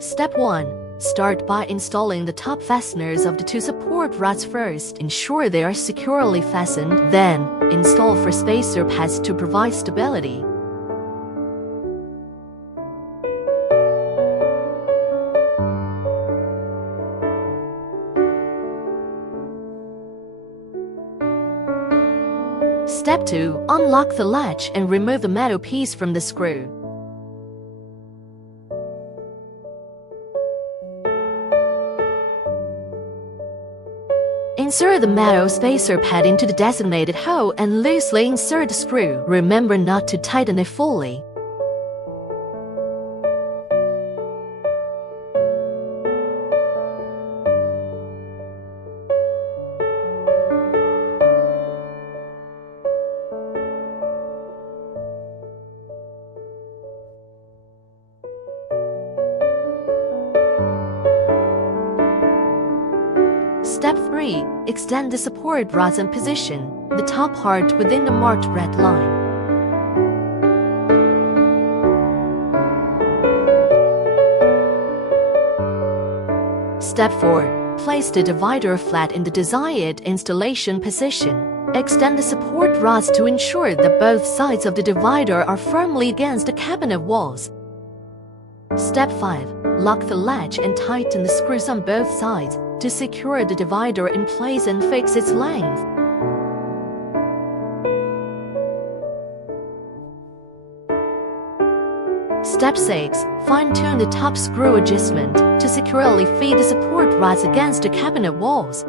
Step 1. Start by installing the top fasteners of the two support rods first. Ensure they are securely fastened. Then, install four spacer pads to provide stability. Step 2. Unlock the latch and remove the metal piece from the screw. Insert the metal spacer pad into the designated hole and loosely insert the screw. Remember not to tighten it fully. Step 3. Extend the support rods and position the top part within the marked red line. Step 4. Place the divider flat in the desired installation position. Extend the support rods to ensure that both sides of the divider are firmly against the cabinet walls. Step 5. Lock the latch and tighten the screws on both sides to secure the divider in place and fix its length. Step 6. Fine-tune the top screw adjustment to securely feed the support rods against the cabinet walls.